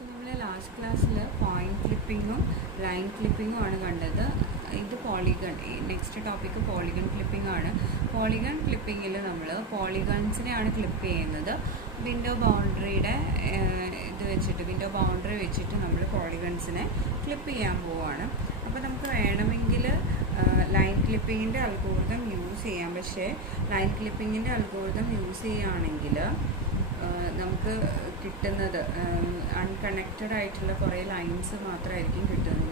So നമ്മൾ last ക്ലാസ്സിൽ point ക്ലിപ്പിങ്ങും line ക്ലിപ്പിങ്ങും ആണ് കണ്ടത്. ഇത് polygon, next topic polygon clipping ആണ്. പോളിഗൺ ക്ലിപ്പിങ്ങിൽ നമ്മൾ പോളിഗൺസിനെയാണ് ക്ലിപ്പ് ചെയ്യുന്നത്. വിൻഡോ ബൗണ്ടറിയുടെ വിൻഡോ ബൗണ്ടറി വെച്ചിട്ട് നമ്മൾ പോളിഗൺസിനെ ക്ലിപ്പ് ചെയ്യാൻ പോവുകയാണ്. അപ്പോൾ നമുക്ക് വേണമെങ്കിൽ ലൈൻ ക്ലിപ്പിങ്ങിൻ്റെ അൽഗോരിതം യൂസ് ചെയ്യാം. പക്ഷേ ലൈൻ ക്ലിപ്പിങ്ങിൻ്റെ അൽഗോരിതം യൂസ് ചെയ്യുകയാണെങ്കിൽ നമുക്ക് കിട്ടുന്നത് അൺകണക്റ്റഡ് ആയിട്ടുള്ള കുറേ ലൈൻസ് മാത്രമായിരിക്കും കിട്ടുന്നത്.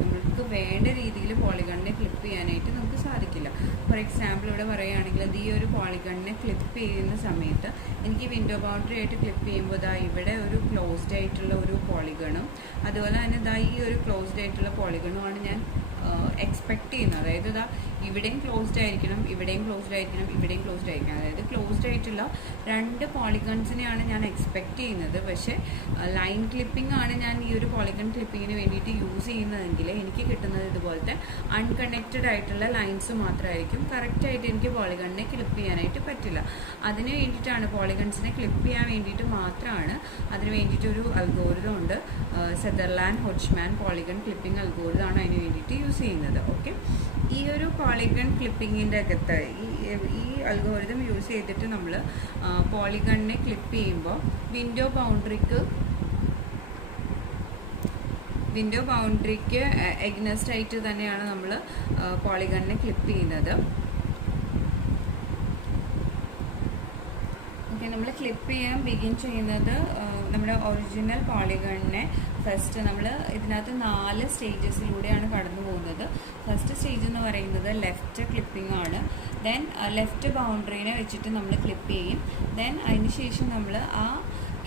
നമുക്ക് വേണ്ട രീതിയിൽ പോളിഗണിനെ ക്ലിപ്പ് ചെയ്യാനായിട്ട് നമുക്ക് സാധിക്കില്ല. ഫോർ എക്സാമ്പിൾ ഇവിടെ പറയുകയാണെങ്കിൽ ഈ ഒരു പോളിഗണിനെ ക്ലിപ്പ് ചെയ്യുന്ന സമയത്ത് എനിക്ക് വിൻഡോ ബൗണ്ടറി ആയിട്ട് ക്ലിപ്പ് ചെയ്യുമ്പോൾ ഇവിടെ ഒരു ക്ലോസ്ഡ് ആയിട്ടുള്ള ഒരു പോളിഗണും അതുപോലെ തന്നെ ഈ ഒരു ക്ലോസ്ഡ് ആയിട്ടുള്ള പോളിഗണുമാണ് ഞാൻ എക്സ്പെക്ട് ചെയ്യുന്നത്. അതായത് ഇവിടെയും ക്ലോസ്ഡ് ആയിരിക്കണം, ഇവിടെയും ക്ലോസ്ഡ് ആയിരിക്കണം, ഇവിടെയും ക്ലോസ്ഡ് ആയിരിക്കണം. അതായത് ക്ലോസ്ഡ് ആയിട്ടുള്ള രണ്ട് പോളിഗൺസിനെയാണ് ഞാൻ എക്സ്പെക്ട് ചെയ്യുന്നത്. പക്ഷേ ലൈൻ ക്ലിപ്പിംഗ് ആണ് ഞാൻ ഈ ഒരു പോളിഗൺ ക്ലിപ്പിങ്ങിന് വേണ്ടിയിട്ട് യൂസ് ചെയ്യുന്നതെങ്കിൽ എനിക്ക് കിട്ടുന്നത് ഇതുപോലത്തെ അൺകണക്റ്റഡ് ആയിട്ടുള്ള ലൈൻസ് മാത്രമായിരിക്കും. കറക്റ്റായിട്ട് എനിക്ക് പോളിഗണിനെ ക്ലിപ്പ് ചെയ്യാനായിട്ട് പറ്റില്ല. അതിന് വേണ്ടിയിട്ടാണ് പോളിഗൺസിനെ ക്ലിപ്പ് ചെയ്യാൻ വേണ്ടിയിട്ട് മാത്രമാണ് അതിന് വേണ്ടിയിട്ടൊരു അൽഗോരിതം ഉണ്ട്. സെതർലാൻഡ് ഹോച്ച്മാൻ പോളിഗൺ ക്ലിപ്പിംഗ് അൽഗോരിതമാണ് അതിന് വേണ്ടിയിട്ട് യൂസ് ചെയ്യുന്നത്. ഓക്കെ, ഈ ഒരു പോളിഗൺ ക്ലിപ്പിങ്ങിൻ്റെ അകത്ത് ഈ അൽഗോരിതം യൂസ് ചെയ്തിട്ട് നമ്മൾ പോളിഗണിനെ ക്ലിപ്പ് ചെയ്യുമ്പോൾ വിൻഡോ ബൗണ്ടറിക്ക് എഗ്നസ്റ്റ് ആയിട്ട് തന്നെയാണ് നമ്മൾ പോളിഗണിനെ ക്ലിപ്പ് ചെയ്യുന്നത്. ഓക്കെ, നമ്മൾ ക്ലിപ്പ് ചെയ്യാൻ ബിഗിൻ ചെയ്യുന്നത് നമ്മുടെ ഒറിജിനൽ പോളിഗണിനെ ഫസ്റ്റ് നമ്മൾ ഇതിനകത്ത് 4 സ്റ്റേജസിലൂടെയാണ് കടന്നു പോകുന്നത്. ഫസ്റ്റ് സ്റ്റേജ് എന്ന് പറയുന്നത് ലെഫ്റ്റ് ക്ലിപ്പിംഗ് ആണ്. ദെൻ ലെഫ്റ്റ് ബൗണ്ടറിനെ വെച്ചിട്ട് നമ്മൾ ക്ലിപ്പ് ചെയ്യും. ദെൻ അതിന് ശേഷം നമ്മൾ ആ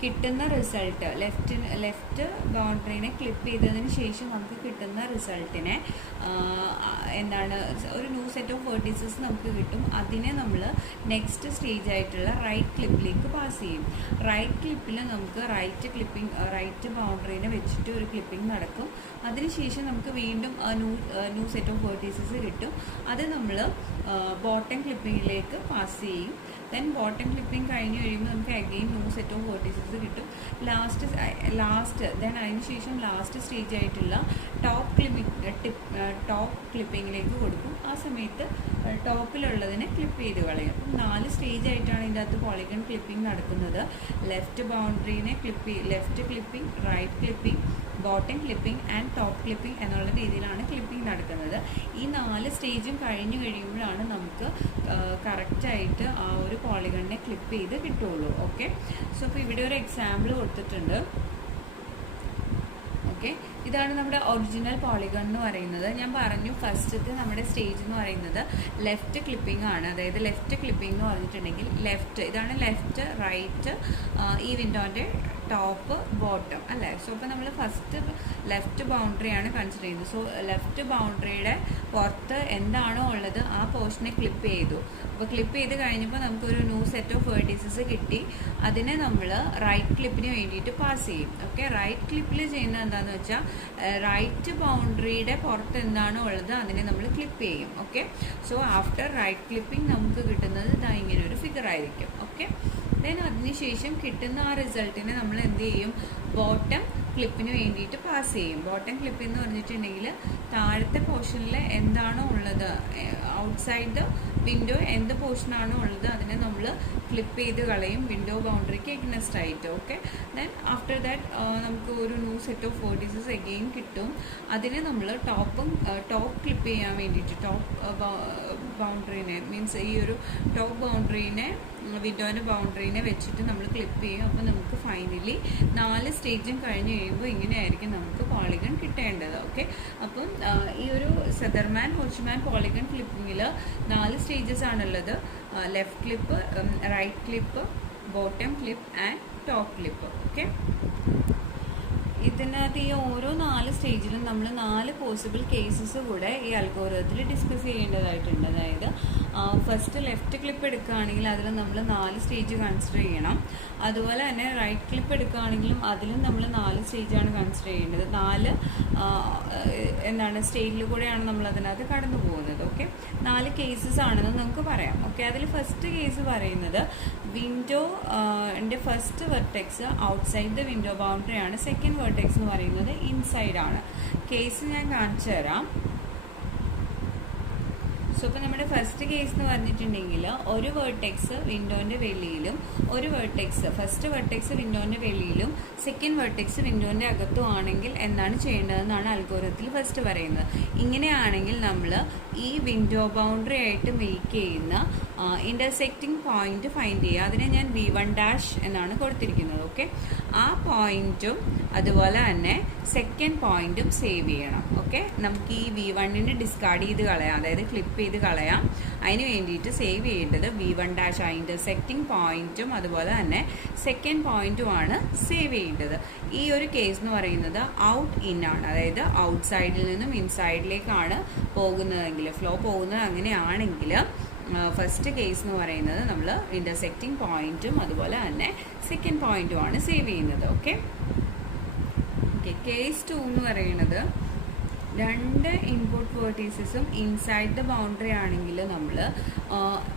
കിട്ടുന്ന റിസൾട്ട് ലെഫ്റ്റ് ബൗണ്ടറിനെ ക്ലിപ്പ് ചെയ്തതിന് ശേഷം നമുക്ക് കിട്ടുന്ന റിസൾട്ടിനെ ഒരു ന്യൂ സെറ്റ് ഓഫ് വെർട്ടീസസ് നമുക്ക് കിട്ടും. അതിനെ നമ്മൾ നെക്സ്റ്റ് സ്റ്റേജ് ആയിട്ടുള്ള റൈറ്റ് ക്ലിപ്പിലേക്ക് പാസ് ചെയ്യും. റൈറ്റ് ക്ലിപ്പിൽ നമുക്ക് റൈറ്റ് ബൗണ്ടറിനെ വെച്ചിട്ട് ഒരു ക്ലിപ്പിംഗ് നടക്കും. അതിനുശേഷം നമുക്ക് വീണ്ടും ന്യൂ സെറ്റ് ഓഫ് വെർട്ടീസസ് കിട്ടും. അത് നമ്മൾ ബോട്ടം ക്ലിപ്പിങ്ങിലേക്ക് പാസ് ചെയ്യും. ദെൻ ബോട്ടം ക്ലിപ്പിംഗ് കഴിഞ്ഞ് കഴിയുമ്പോൾ നമുക്ക് again new set of vertices കിട്ടും. ദെൻ അതിന് ശേഷം ലാസ്റ്റ് സ്റ്റേജ് ആയിട്ടുള്ള ടോപ്പ് ക്ലിപ്പിങ്ങിലേക്ക് കൊടുക്കും. ആ സമയത്ത് ടോപ്പിലുള്ളതിനെ ക്ലിപ്പ് ചെയ്ത് കളയും. 4 സ്റ്റേജ് ആയിട്ടാണ് ഇതിൻ്റെ അകത്ത് പോളിഗൺ ക്ലിപ്പിംഗ് നടക്കുന്നത്. ലെഫ്റ്റ് ബൗണ്ടറിനെ left clipping, right clipping, bottom clipping and top clipping എന്നുള്ള രീതിയിലാണ് ക്ലിപ്പിംഗ് നടക്കുന്നത്. ഈ 4 സ്റ്റേജും കഴിഞ്ഞ് കഴിയുമ്പോഴാണ് നമുക്ക് കറക്റ്റായിട്ട് ആ ഒരു പോളിഗണിനെ ക്ലിപ്പ് ചെയ്ത് കിട്ടുള്ളൂ. ഓക്കെ, സോ അപ്പോൾ ഇവിടെ ഒരു എക്സാമ്പിൾ കൊടുത്തിട്ടുണ്ട്. ഓക്കെ, ഇതാണ് നമ്മുടെ ഒറിജിനൽ പോളിഗൺ എന്ന് പറയുന്നത്. ഞാൻ പറഞ്ഞു ഫസ്റ്റത്തെ നമ്മുടെ സ്റ്റേജ് എന്ന് പറയുന്നത് ലെഫ്റ്റ് ക്ലിപ്പിംഗ് ആണ്. അതായത് ലെഫ്റ്റ് ക്ലിപ്പിംഗ് എന്ന് പറഞ്ഞിട്ടുണ്ടെങ്കിൽ ഇതാണ് ലെഫ്റ്റ്, റൈറ്റ്, ഈ വിൻഡോൻ്റെ ടോപ്പ്, ബോട്ടം അല്ലേ. സോ അപ്പോൾ നമ്മൾ ഫസ്റ്റ് ലെഫ്റ്റ് ബൗണ്ടറിയാണ് കൺസിഡർ ചെയ്യുന്നത്. സോ ലെഫ്റ്റ് ബൗണ്ടറിയുടെ പുറത്ത് എന്താണോ ഉള്ളത് ആ പോർഷനെ ക്ലിപ്പ് ചെയ്തു. അപ്പോൾ ക്ലിപ്പ് ചെയ്ത് കഴിഞ്ഞപ്പോൾ നമുക്കൊരു ന്യൂ സെറ്റ് ഓഫ് വെർട്ടീസസ് കിട്ടി. അതിനെ നമ്മൾ റൈറ്റ് ക്ലിപ്പിന് വേണ്ടിയിട്ട് പാസ് ചെയ്യും. ഓക്കെ, റൈറ്റ് ക്ലിപ്പിൽ ചെയ്യുന്നത് എന്താണെന്ന് വെച്ചാൽ റൈറ്റ് ബൗണ്ടറിയുടെ പുറത്ത് എന്താണോ ഉള്ളത് അതിനെ നമ്മൾ ക്ലിപ്പ് ചെയ്യും. Okay, so after right clipping നമുക്ക് കിട്ടുന്നത് ഇങ്ങനെ ഒരു ഫിഗർ ആയിരിക്കും. ഓക്കെ, ദെൻ അതിനുശേഷം കിട്ടുന്ന ആ റിസൾട്ടിനെ നമ്മൾ എന്ത് ചെയ്യും, ബോട്ടം ക്ലിപ്പിന് വേണ്ടിയിട്ട് പാസ് ചെയ്യും. ബോട്ടം ക്ലിപ്പ് എന്ന് പറഞ്ഞിട്ടുണ്ടെങ്കിൽ താഴത്തെ പോർഷനിൽ എന്താണോ ഉള്ളത്, ഔട്ട്സൈഡ് ദ വിൻഡോ എന്ത് പോർഷനാണോ ഉള്ളത് അതിനെ നമ്മൾ ക്ലിപ്പ് ചെയ്ത് കളയും വിൻഡോ ബൗണ്ടറിക്ക് എഗ്നസ്റ്റ് ആയിട്ട്. ഓക്കെ, ദെൻ ആഫ്റ്റർ ദാറ്റ് നമുക്ക് ഒരു new set of vertices again കിട്ടും. അതിനെ നമ്മൾ ടോപ്പ് ക്ലിപ്പ് ചെയ്യാൻ വേണ്ടിയിട്ട് ബൗണ്ടറിനെ മീൻസ് ഈ ഒരു ടോപ്പ് ബൗണ്ടറിനെ വിൻഡോൻ്റെ ബൗണ്ടറിനെ വെച്ചിട്ട് നമ്മൾ ക്ലിപ്പ് ചെയ്യും. അപ്പോൾ നമുക്ക് ഫൈനലി 4 സ്റ്റേജും കഴിഞ്ഞ് കഴിയുമ്പോൾ ഇങ്ങനെയായിരിക്കും നമുക്ക് പോളിഗൺ കിട്ടേണ്ടത്. ഓക്കെ, അപ്പം ഈ ഒരു സെതർമാൻ ഹോച്ച്മാൻ പോളിഗൺ ക്ലിപ്പിങ്ങിൽ 4 സ്റ്റേജസ് ആണുള്ളത്. Left clip, right clip, bottom clip and top clip. Okay, ഇതിനകത്ത് ഈ ഓരോ 4 സ്റ്റേജിലും നമ്മൾ 4 പോസിബിൾ കേസസ് കൂടെ ഈ അൽഗോരിതത്തിൽ ഡിസ്കസ് ചെയ്യേണ്ടതായിട്ടുണ്ട്. അതായത് ഫസ്റ്റ് ലെഫ്റ്റ് ക്ലിപ്പ് എടുക്കുകയാണെങ്കിൽ അതിൽ നമ്മൾ 4 സ്റ്റേജ് കൺസിഡർ ചെയ്യണം. അതുപോലെ തന്നെ റൈറ്റ് ക്ലിപ്പ് എടുക്കുകയാണെങ്കിലും അതിലും നമ്മൾ 4 സ്റ്റേജാണ് കൺസിഡർ ചെയ്യേണ്ടത്. 4 സ്റ്റേജിൽ കൂടെയാണ് നമ്മൾ അതിനകത്ത് കടന്നു പോകുന്നത്. ഓക്കെ, 4 കേസസ് ആണെന്ന് നമുക്ക് പറയാം. ഓക്കെ, അതിൽ ഫസ്റ്റ് കേസ് പറയുന്നത് വിൻഡോൻ്റെ first vertex outside the window boundary ആണ്. സെക്കൻഡ് വെർട്ടെക്സ് എന്ന് പറയുന്നത് ഇൻസൈഡ് ആണ്. കേസ് ഞാൻ കാണിച്ചു തരാം. സോ ഇപ്പോൾ നമ്മുടെ ഫസ്റ്റ് കേസ് എന്ന് പറഞ്ഞിട്ടുണ്ടെങ്കിൽ ഒരു വെർട്ടെക്സ് വിൻഡോൻ്റെ വെളിയിലും ഫസ്റ്റ് വെർട്ടെക്സ് വിൻഡോൻ്റെ വെളിയിലും സെക്കൻഡ് വെർട്ടെക്സ് വിൻഡോൻ്റെ അകത്തും ആണെങ്കിൽ എന്താണ് ചെയ്യേണ്ടതെന്നാണ് അൽഗോരിതത്തിൽ ഫസ്റ്റ് പറയുന്നത്. ഇങ്ങനെയാണെങ്കിൽ നമ്മൾ ഈ വിൻഡോ ബൗണ്ടറി ആയിട്ട് മേക്ക് ചെയ്യുന്ന ഇൻ്റർസെക്റ്റിംഗ് പോയിന്റ് ഫൈൻഡ് ചെയ്യുക. അതിനെ ഞാൻ V1' എന്നാണ് കൊടുത്തിരിക്കുന്നത്. ഓക്കെ, ആ പോയിന്റും അതുപോലെ തന്നെ സെക്കൻഡ് പോയിന്റും സേവ് ചെയ്യണം. ഓക്കെ, നമുക്ക് ഈ V1 ഡിസ്കാർഡ് ചെയ്ത് കളയാം, അതായത് ക്ലിപ്പ് ചെയ്ത് കളയാം. അതിന് വേണ്ടിയിട്ട് സേവ് ചെയ്യേണ്ടത് V1' ആ ഇൻ്റർസെക്റ്റിംഗ് പോയിന്റും അതുപോലെ തന്നെ സെക്കൻഡ് പോയിന്റുമാണ് സേവ് ചെയ്യേണ്ടത്. ഈ ഒരു കേസ് എന്ന് പറയുന്നത് ഔട്ട് ഇൻ ആണ്, അതായത് ഔട്ട് സൈഡിൽ നിന്നും ഇൻസൈഡിലേക്കാണ് പോകുന്നതെങ്കിൽ, ഫ്ലോ പോകുന്നത് അങ്ങനെയാണെങ്കിൽ ഫസ്റ്റ് കേസ് എന്ന് പറയുന്നത് നമ്മൾ ഇൻ്റർസെക്റ്റിംഗ് പോയിന്റും അതുപോലെ തന്നെ സെക്കൻഡ് പോയിന്റുമാണ് സേവ് ചെയ്യുന്നത്. ഓക്കെ, കേസ് 2 എന്ന് പറയുന്നത് 2 ഇൻപുട്ട് വേർട്ടീസസും ഇൻസൈഡ് ദ ബൗണ്ടറി ആണെങ്കിൽ നമ്മൾ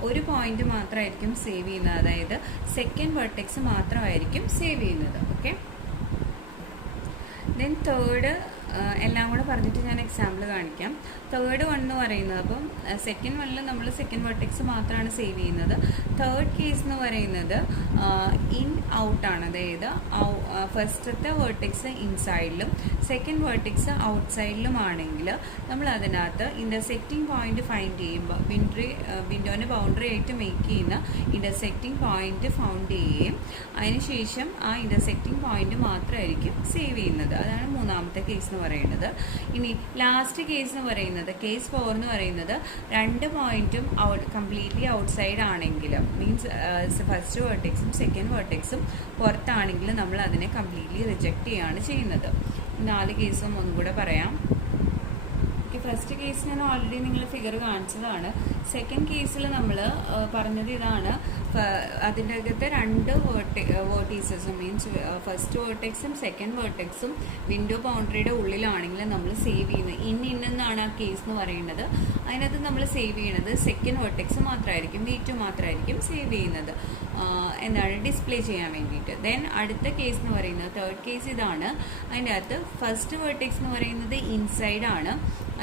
ഒരു പോയിന്റ് മാത്രമായിരിക്കും സേവ് ചെയ്യുന്നത്, അതായത് സെക്കൻഡ് വെർട്ടെക്സ് മാത്രമായിരിക്കും സേവ് ചെയ്യുന്നത്. ഓക്കെ, ദെൻ തേർഡ് എല്ലാം കൂടെ പറഞ്ഞിട്ട് ഞാൻ എക്സാമ്പിൾ കാണിക്കാം. തേർഡ് വൺ എന്ന് പറയുന്നത്, അപ്പം സെക്കൻഡ് വണ്ണിൽ നമ്മൾ സെക്കൻഡ് വെർട്ടെക്സ് മാത്രമാണ് സേവ് ചെയ്യുന്നത്. തേർഡ് കേസ് എന്ന് പറയുന്നത് ഇൻ ഔട്ടാണ്, അതായത് ഫസ്റ്റത്തെ വെർട്ടെക്സ് ഇൻസൈഡിലും സെക്കൻഡ് വെർട്ടെക്സ് ഔട്ട് സൈഡിലും ആണെങ്കിൽ നമ്മൾ അതിനകത്ത് ഇൻ്റർസെക്റ്റിംഗ് പോയിന്റ് ഫൈൻഡ് ചെയ്യുമ്പോൾ വിൻഡോൻ്റെ ബൗണ്ടറി ആയിട്ട് മേക്ക് ചെയ്യുന്ന ഇൻ്റർസെക്റ്റിംഗ് പോയിന്റ് ഫൗണ്ട് ചെയ്യുകയും അതിനുശേഷം ആ ഇൻ്റർസെക്റ്റിംഗ് പോയിന്റ് മാത്രമായിരിക്കും സേവ് ചെയ്യുന്നത്. അതാണ് മൂന്നാമത്തെ കേസ് എന്ന് പറയുന്നത്. ഇനി ലാസ്റ്റ് കേസ് എന്ന് പറയുന്നത് കേസ് 4 എന്ന് പറയുന്നത് 2 പോയിന്റും കംപ്ലീറ്റ്ലി ഔട്ട്സൈഡ് ആണെങ്കിൽ, മീൻസ് ഫസ്റ്റ് വെർട്ടെക്സും സെക്കൻഡ് വെർട്ടെക്സും പുറത്താണെങ്കിൽ നമ്മൾ അതിനെ കംപ്ലീറ്റ്ലി റിജക്റ്റ് ചെയ്യുകയാണ് ചെയ്യുന്നത്. 4 കേസും ഒന്നും കൂടെ പറയാം. ഫസ്റ്റ് കേസ് ഞാൻ ഓൾറെഡി നിങ്ങൾ ഫിഗർ കാണിച്ചതാണ്. സെക്കൻഡ് കേസിൽ നമ്മൾ പറഞ്ഞത് ഇതാണ്, അതിൻ്റെ അകത്ത് 2 വേർട്ടീസസും മീൻസ് ഫസ്റ്റ് വേർട്ടെക്സും സെക്കൻഡ് വേർട്ടെക്സും വിൻഡോ ബൗണ്ടറിയുടെ ഉള്ളിലാണെങ്കിൽ നമ്മൾ സേവ് ചെയ്യുന്നത് ഇന്നാണ് ആ കേസ് എന്ന് പറയുന്നത്. അതിനകത്ത് നമ്മൾ സേവ് ചെയ്യുന്നത് സെക്കൻഡ് വേർട്ടെക്സ് മാത്രമായിരിക്കും, V2 മാത്രമായിരിക്കും സേവ് ചെയ്യുന്നത്, എന്താണ് ഡിസ്പ്ലേ ചെയ്യാൻ വേണ്ടിയിട്ട്. ദെൻ അടുത്ത കേസ് എന്ന് പറയുന്നത് തേർഡ് കേസ് ഇതാണ്. അതിൻ്റെ അകത്ത് ഫസ്റ്റ് വേർട്ടെക്സ് എന്ന് പറയുന്നത് ഇൻസൈഡ് ആണ്,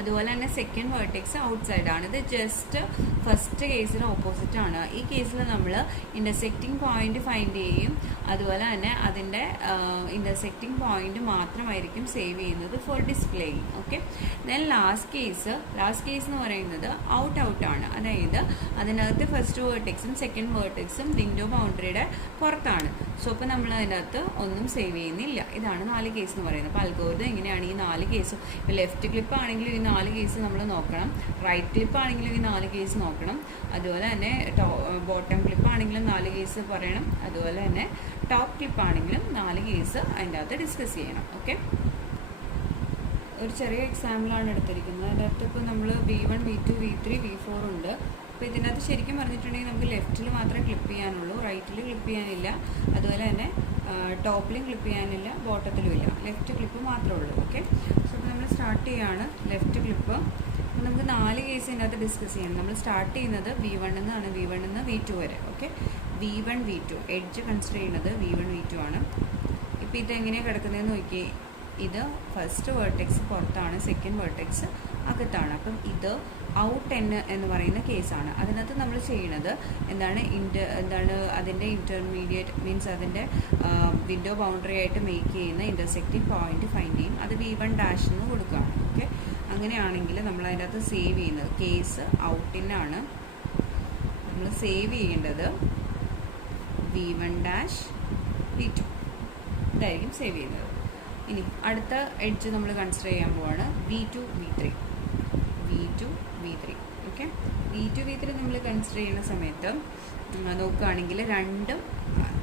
അതുപോലെ തന്നെ സെക്കൻഡ് വേർട്ടെക്സ് ഔട്ട്സൈഡ് ആണ്. ഇത് ജസ്റ്റ് ഫസ്റ്റ് കേസിന് ഓപ്പോസിറ്റ് ആണ്. ഈ കേസിൽ നമ്മൾ ഇൻ്റർസെക്റ്റിംഗ് പോയിന്റ് ഫൈൻഡ് ചെയ്യും, അതുപോലെ തന്നെ അതിൻ്റെ ഇൻ്റർസെക്റ്റിംഗ് പോയിന്റ് മാത്രമായിരിക്കും സേവ് ചെയ്യുന്നത് for displaying. Okay, then last case എന്ന് പറയുന്നത് ഔട്ടാണ്, അതായത് അതിനകത്ത് ഫസ്റ്റ് വേർട്ടെക്സും സെക്കൻഡ് വേർട്ടെക്സും വിൻഡോ ബൗണ്ടറിയുടെ പുറത്താണ്. സോ ഇപ്പോൾ നമ്മൾ അതിനകത്ത് ഒന്നും സേവ് ചെയ്യുന്നില്ല. ഇതാണ് 4 കേസ് എന്ന് പറയുന്നത്. അപ്പോൾ അൽഗോരിതം എങ്ങനെയാണ് ഈ 4 കേസും, ഇപ്പോൾ ലെഫ്റ്റ് ക്ലിപ്പ് ആണെങ്കിലും ഈ 4 കേസ് നമ്മൾ നോക്കണം, റൈറ്റ് ക്ലിപ്പ് ആണെങ്കിലും ഈ 4 കേസ് നോക്കണം, അതുപോലെ തന്നെ ബോട്ടം ക്ലിപ്പ് ആണെങ്കിലും 4 കേസ് പറയണം, അതുപോലെ തന്നെ ടോപ്പ് ക്ലിപ്പ് ആണെങ്കിലും 4 കേസ് അതിൻ്റെ അകത്ത് ഡിസ്കസ് ചെയ്യണം. ഓക്കെ, ഒരു ചെറിയ എക്സാമ്പിളാണ് എടുത്തിരിക്കുന്നത്. അതിൻ്റെ അകത്ത് ഇപ്പോൾ നമ്മൾ V1, V2, V3, V4 ഉണ്ട്. അപ്പോൾ ഇതിനകത്ത് ശരിക്കും പറഞ്ഞിട്ടുണ്ടെങ്കിൽ നമുക്ക് ലെഫ്റ്റിൽ മാത്രമേ ക്ലിപ്പ് ചെയ്യാനുള്ളൂ, റൈറ്റിൽ ക്ലിപ്പ് ചെയ്യാനില്ല, അതുപോലെ തന്നെ ടോപ്പിലും ക്ലിപ്പ് ചെയ്യാനില്ല, ബോട്ടത്തിലും ഇല്ല, ലെഫ്റ്റ് ക്ലിപ്പ് മാത്രമേ ഉള്ളൂ. ഓക്കെ, സോ ഇപ്പോൾ നമ്മൾ സ്റ്റാർട്ട് ചെയ്യുകയാണ് ലെഫ്റ്റ് ക്ലിപ്പ്. അപ്പോൾ നമുക്ക് 4 കേസ് ഇതിനകത്ത് ഡിസ്കസ് ചെയ്യണം. നമ്മൾ സ്റ്റാർട്ട് ചെയ്യുന്നത് V1 എന്നാണ്, V1 നിന്ന് V2 വരെ. Okay, V1, V2 edge consider ചെയ്യുന്നത് V1, V2 ആണ്. ഇപ്പോൾ ഇതെങ്ങനെയാണ് കിടക്കുന്നതെന്ന് നോക്കി. ഇത് ഫസ്റ്റ് വേർട്ടെക്സ് പുറത്താണ്, സെക്കൻഡ് വേർട്ടെക്സ് അകത്താണ്. അപ്പം ഇത് ഔട്ട് എന്ന് പറയുന്ന കേസാണ്. അതിനകത്ത് നമ്മൾ ചെയ്യുന്നത് എന്താണ് അതിൻ്റെ ഇൻ്റർമീഡിയറ്റ് മീൻസ് അതിൻ്റെ വിൻഡോ ബൗണ്ടറി ആയിട്ട് മേക്ക് ചെയ്യുന്ന ഇൻ്റർസെക്റ്റിംഗ് പോയിന്റ് ഫൈൻഡ് ചെയ്യും, അത് V1' എന്ന് കൊടുക്കുകയാണ്. ഓക്കെ, അങ്ങനെയാണെങ്കിൽ നമ്മൾ അതിൻ്റെ അകത്ത് സേവ് ചെയ്യുന്നത് കേസ് ഔട്ടിനാണ് നമ്മൾ സേവ് ചെയ്യേണ്ടത് V1' V2 ഇതായിരിക്കും സേവ് ചെയ്യുന്നത്. ഇനി അടുത്ത എഡ്ജ് നമ്മൾ കൺസിഡർ ചെയ്യാൻ പോവാണ് V2, V3. Okay, V2, V3 നമ്മൾ കൺസിഡർ ചെയ്യുന്ന സമയത്ത് നോക്കുകയാണെങ്കിൽ രണ്ടും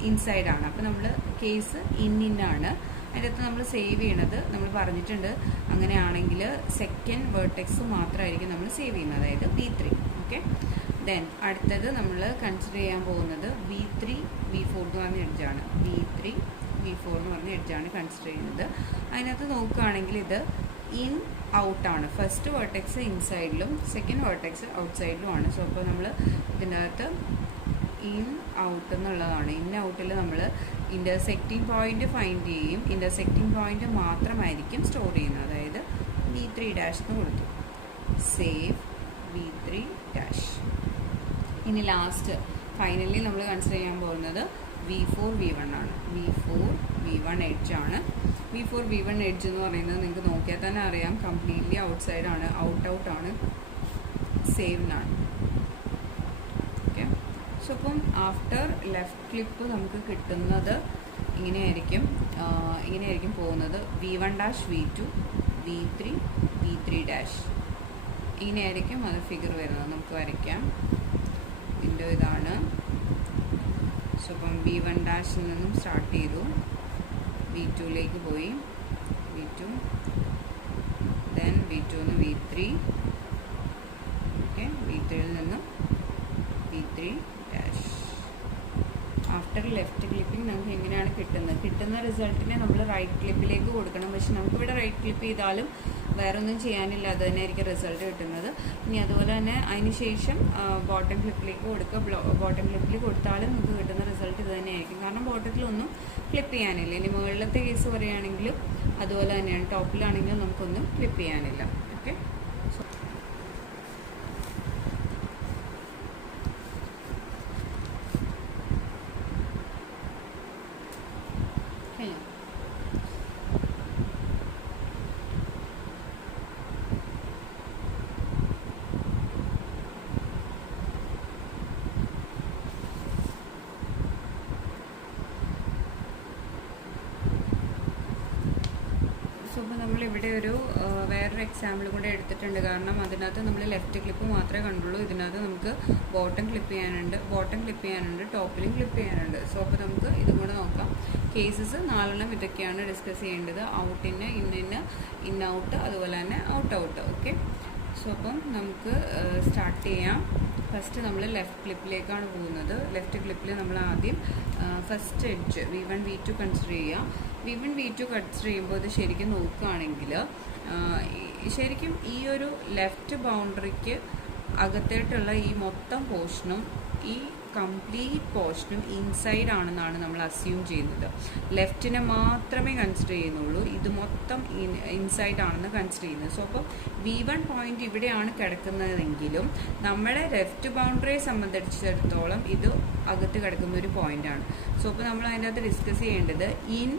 ഇൻസൈഡാണ്. അപ്പോൾ നമ്മൾ കേസ് ഇന്നാണ്. അതിനകത്ത് നമ്മൾ സേവ് ചെയ്യണത് നമ്മൾ പറഞ്ഞിട്ടുണ്ട്. അങ്ങനെയാണെങ്കിൽ സെക്കൻഡ് വേർട്ടെക്സ് മാത്രമായിരിക്കും നമ്മൾ സേവ് ചെയ്യുന്നത്, അതായത് V3. ഓക്കെ, ദെൻ അടുത്തത് നമ്മൾ കൺസിഡർ ചെയ്യാൻ പോകുന്നത് V3 V4 എന്ന് പറഞ്ഞ എഡ്ജാണ്. V3 V4 എന്ന് പറഞ്ഞ എഡ്ജാണ് കൺസിഡർ ചെയ്യുന്നത്. അതിനകത്ത് നോക്കുകയാണെങ്കിൽ ഇത് ഇൻ ഔട്ടാണ്. ഫസ്റ്റ് വേർട്ടെക്സ് ഇൻസൈഡിലും സെക്കൻഡ് വേർട്ടെക്സ് ഔട്ട്സൈഡിലുമാണ്. സോ അപ്പോൾ നമ്മൾ ഇതിൻ്റെ അകത്ത് ഇൻ ഔട്ട് എന്നുള്ളതാണ്. ഇൻ ഔട്ടിൽ നമ്മൾ ഇൻ്റർസെക്റ്റിംഗ് പോയിന്റ് ഫൈൻഡ് ചെയ്യും. ഇൻ്റർസെക്റ്റിംഗ് പോയിന്റ് മാത്രമായിരിക്കും സ്റ്റോർ ചെയ്യുന്നത്, അതായത് V3 ഡാഷ് എന്ന് കൊടുത്തു. Save V3 dash. ഇനി ലാസ്റ്റ് ഫൈനലി നമ്മൾ കൺസിഡർ ചെയ്യാൻ പോകുന്നത് V4 V1 ആണ്. V4 V1 എഡ്ജ് ആണ്. V4 V1 എഡ്ജ് എന്ന് പറയുന്നത് നിങ്ങൾക്ക് നോക്കിയാൽ തന്നെ അറിയാം, കംപ്ലീറ്റ്ലി ഔട്ട്സൈഡ് ആണ്, ഔട്ട് ആണ്, സേവ് ആണ്. ഓക്കെ, സോ അപ്പം ആഫ്റ്റർ ലെഫ്റ്റ് ക്ലിപ്പ് നമുക്ക് കിട്ടുന്നത് ഇങ്ങനെയായിരിക്കും പോകുന്നത്. V1 dash V2 V3 V3 dash ഇങ്ങനെയായിരിക്കും അത് ഫിഗർ വരുന്നത്. നമുക്ക് വരയ്ക്കാം. വിൻഡോ ഇതാണ്. സോ അപ്പം V1 ഡാഷിൽ നിന്നും സ്റ്റാർട്ട് ചെയ്തു, V2ലേക്ക് പോയി, V2, then V2 V3, okay, V3യിൽ നിന്നും V3 dash. After left clipping നമുക്ക് എങ്ങനെയാണ് കിട്ടുന്ന റിസൾട്ടിനെ നമ്മൾ റൈറ്റ് ക്ലിപ്പിലേക്ക് കൊടുക്കണം. പക്ഷെ നമുക്കിവിടെ റൈറ്റ് ക്ലിപ്പ് ചെയ്താലും വേറെ ഒന്നും ചെയ്യാനില്ല, അത് തന്നെ ആയിരിക്കും റിസൾട്ട് കിട്ടുന്നത്. ഇനി അതുപോലെ തന്നെ അതിന് ശേഷം ബോട്ടം ക്ലിപ്പിലേക്ക് കൊടുക്കുക. ബോട്ടം ക്ലിപ്പിൽ കൊടുത്താലും നമുക്ക് കിട്ടുന്ന റിസൾട്ട് ഇത് തന്നെയായിരിക്കും, കാരണം ബോട്ടത്തിലൊന്നും ക്ലിപ്പ് ചെയ്യാനില്ല. ഇനി മുകളിലത്തെ കേസ് പറയുകയാണെങ്കിലും അതുപോലെ തന്നെയാണ്, ടോപ്പിലാണെങ്കിലും നമുക്കൊന്നും ക്ലിപ്പ് ചെയ്യാനില്ല. ഓക്കെ, അപ്പോൾ നമ്മളിവിടെ ഒരു വേറൊരു എക്സാമ്പിൾ കൂടെ എടുത്തിട്ടുണ്ട്, കാരണം അതിനകത്ത് നമ്മൾ ലെഫ്റ്റ് ക്ലിപ്പ് മാത്രമേ കണ്ടുള്ളൂ. ഇതിനകത്ത് നമുക്ക് ബോട്ടം ക്ലിപ്പ് ചെയ്യാനുണ്ട്, ടോപ്പിലും ക്ലിപ്പ് ചെയ്യാനുണ്ട്. സോ അപ്പോൾ നമുക്ക് ഇതും കൂടെ നോക്കാം. കേസസ് 4 ഇതൊക്കെയാണ് ഡിസ്കസ് ചെയ്യേണ്ടത്. ഔട്ടിന്, ഇൻ ഔട്ട്, അതുപോലെ തന്നെ ഔട്ട്. ഓക്കെ, സോ അപ്പം നമുക്ക് സ്റ്റാർട്ട് ചെയ്യാം. ഫസ്റ്റ് നമ്മൾ ലെഫ്റ്റ് ക്ലിപ്പിലേക്കാണ് പോകുന്നത്. ലെഫ്റ്റ് ക്ലിപ്പിൽ നമ്മൾ ആദ്യം first edge V1 V2 consider ചെയ്യാം. V1 V2 കൺസിഡർ ചെയ്യുമ്പോൾ ഇത് ശരിക്കും നോക്കുകയാണെങ്കിൽ ശരിക്കും ഈ ഒരു ലെഫ്റ്റ് ബൗണ്ടറിക്ക് അകത്തേട്ടുള്ള ഈ മൊത്തം പോർഷനും ഈ കംപ്ലീറ്റ് പോർഷനും ഇൻസൈഡ് ആണെന്നാണ് നമ്മൾ അസ്യൂം ചെയ്യുന്നത്. ലെഫ്റ്റിനെ മാത്രമേ കൺസിഡർ ചെയ്യുന്നുള്ളൂ, ഇത് മൊത്തം ഇൻസൈഡ് ആണെന്ന് കൺസിഡർ ചെയ്യുന്നത്. സോ അപ്പോൾ V1 പോയിന്റ് ഇവിടെയാണ് കിടക്കുന്നതെങ്കിലും നമ്മുടെ ലെഫ്റ്റ് ബൗണ്ടറിയെ സംബന്ധിച്ചിടത്തോളം ഇത് അകത്ത് കിടക്കുന്ന ഒരു പോയിന്റാണ്. സോ അപ്പോൾ നമ്മൾ അതിൻ്റെ അകത്ത് ഡിസ്കസ് ചെയ്യേണ്ടത് ഇൻ